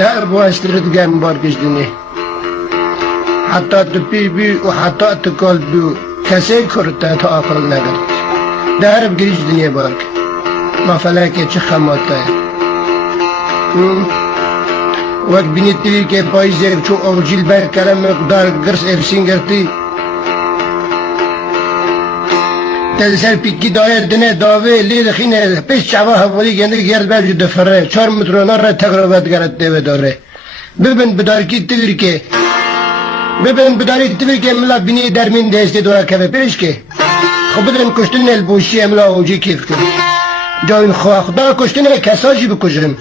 در باشترد گم بار کشتنی حتی تو پی بی و حتی تو کال بی کسی کرده تا آخر نگرد در بگریش دنیا بارک ما فلاکه چه خماته وقت بینید توی که پاییزه چو اوجیل بر کرم مقدار گرس افسین گرتی تلسر پیکی دایر دنه داوه لید خینه پیش چوا حوالی گنده گرد بر جو دفره 4 مترونه را تقربت گرد دیوه داره ببین بدار کی تویر که ببین بداری تویر که ملا بینی درمین دسته دورا که پیش که خب بدرم کشتن البوشی املا اوجی کیف کن جاین خواه خدا کشتن کساجی بکشم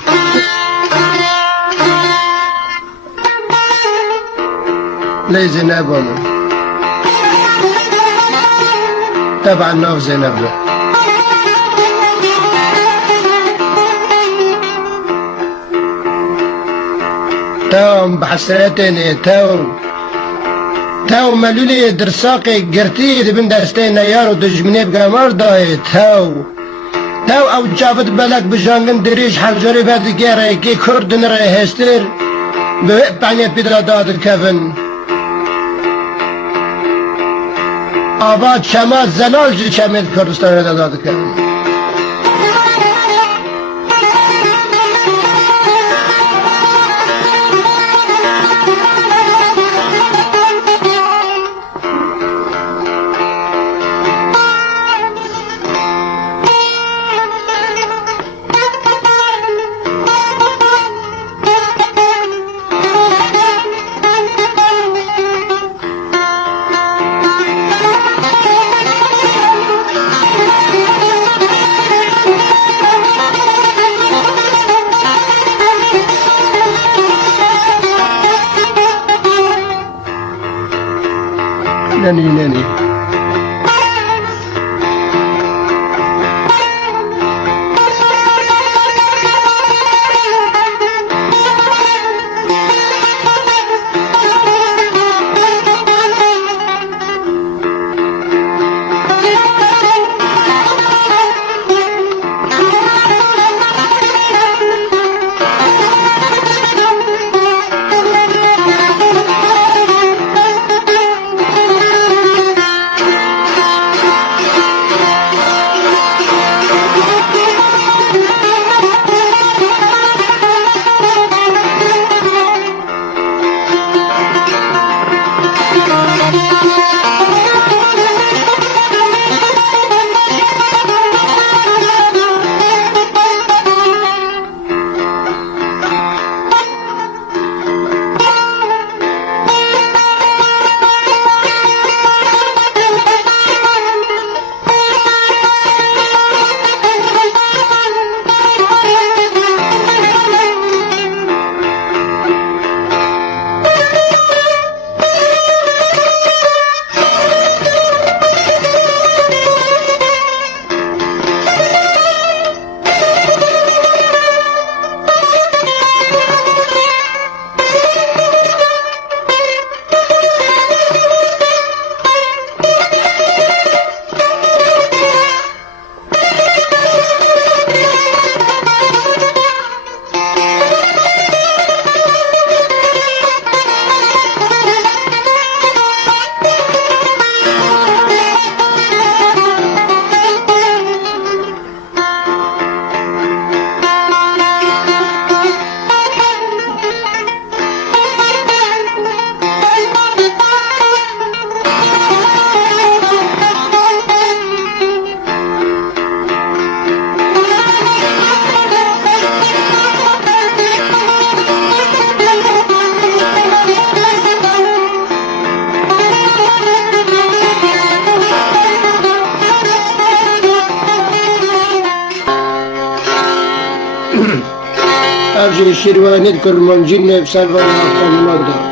لی زینب آمون طبعا ناف زینب له تاو بحسرتني تاو ملولي درساقي قرتي دبن درستين نيار ودجمني بقمار داي تاو او جافت بلك بجانگن دريش حلجاري بعد گيره كي كردن رأي هستر بعني بيدرا داد الكفن آباد شمال زلال جي شمال كردستان داد الكفن ناني أرجو الشرواني الكرمانجين بسبب الأطفال المقدار